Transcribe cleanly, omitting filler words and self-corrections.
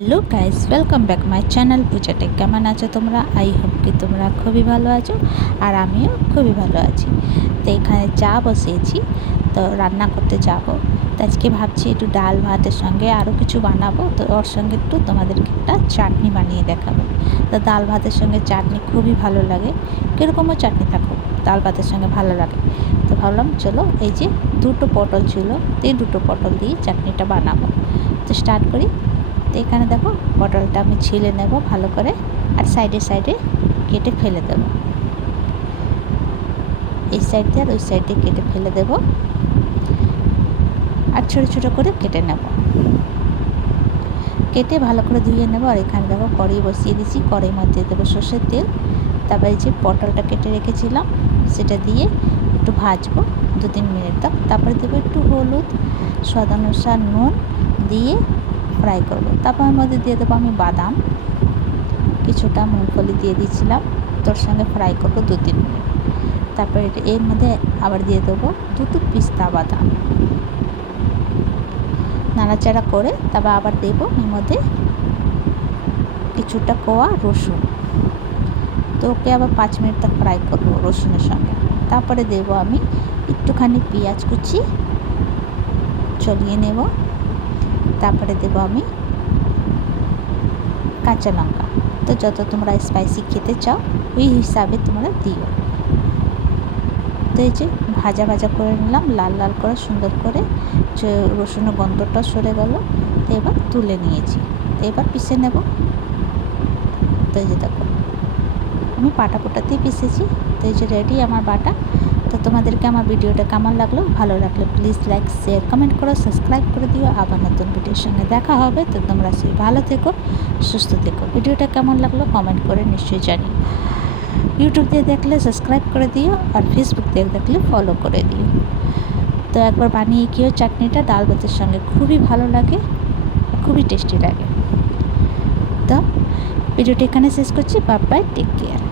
Hello guys, welcome back my channel Puja tech. কেমন আছো তোমরা? আই হোপ কি তোমরা খুবই ভালো আছো, আর আমিও খুবই ভালো আছি। তো এখানে চা বসিয়েছি, তো রান্না করতে যাব। তো আজকে ভাবছি একটু ডাল ভাতের সঙ্গে আরও কিছু বানাবো, তো ওর সঙ্গে একটু তোমাদেরকে একটা চাটনি বানিয়ে দেখাবো। তো ডাল ভাতের সঙ্গে চাটনি খুবই ভালো লাগে, কীরকমও চাটনি থাকুক ডাল ভাতের সঙ্গে ভালো লাগে। তো ভাবলাম চলো, এই যে দুটো পটল ছিল, তো এই দুটো পটল দিয়ে চাটনিটা বানাবো। তো স্টার্ট করি। তো এখানে দেখো, পটলটা আমি ছিলে নেব ভালো করে, আর সাইডে সাইডে কেটে ফেলে দেব। এই সাইড দিয়ে আর ওই সাইড দিয়ে কেটে ফেলে দেব, আর ছোটো ছোটো করে কেটে নেব। কেটে ভালো করে ধুয়ে নেব। আর এখানে দেখো কড়াই বসিয়ে দিয়েছি, কড়াইয়ের মধ্যে দেবো সর্ষের তেল। তারপরে যে পটলটা কেটে রেখেছিলাম সেটা দিয়ে একটু ভাজবো 2-3 মিনিট তক। তারপরে দেবো একটু হলুদ, স্বাদ অনুসার নুন দিয়ে ফ্রাই করব। তারপর মধ্যে দিয়ে দেবো আমি বাদাম, কিছুটা মুগফলি দিয়ে দিয়েছিলাম, তোর সঙ্গে ফ্রাই করবো 2-3 মিনিট। তারপরে এর মধ্যে আবার দিয়ে দেবো 2 পিস্তা বাদাম, নাড়াচাড়া করে তারপর আবার দেবো এর মধ্যে কিছুটা কোয়া রসুন। তো ওকে আবার 5 মিনিট তক ফ্রাই করবো রসুনের সঙ্গে। তারপরে দেবো আমি একটুখানি পেঁয়াজ কুচি চলিয়ে নেব। তারপরে দেবো আমি কাঁচা লঙ্কা। তো যত তোমরা স্পাইসি খেতে চাও ওই হিসাবে তোমরা দিও। তো এই যে ভাজা ভাজা করে নিলাম, লাল লাল করে সুন্দর করে, যে রসুনের গন্ধটা সরে গেল। তো এবার তুলে নিয়েছি, তো এবার পিষে নেব। তো এই যে দেখো, আমি পাটাতেই পিষেছি। তো এই যে রেডি আমার বাটা। তো তোমাদেরকে আমার ভিডিওটা কেমন লাগলো? ভালো লাগলে প্লিজ লাইক, শেয়ার, কমেন্ট করো, সাবস্ক্রাইব করে দিও। আবার নতুন ভিডিওর সঙ্গে দেখা হবে। তো তোমরা সেই ভালো থেকো, সুস্থ থেকো। ভিডিওটা কেমন লাগলো কমেন্ট করে নিশ্চয়ই জানিও। ইউটিউব দিয়ে দেখলে সাবস্ক্রাইব করে দিও, আর ফেসবুক দিয়ে দেখলে ফলো করে দিও। তো একবার বানিয়ে খেয়েও চাটনিটা, ডাল ভাতের সঙ্গে খুবই ভালো লাগে, খুবই টেস্টি লাগে। তো ভিডিওটা এখানে শেষ করছি। Bye bye, take care.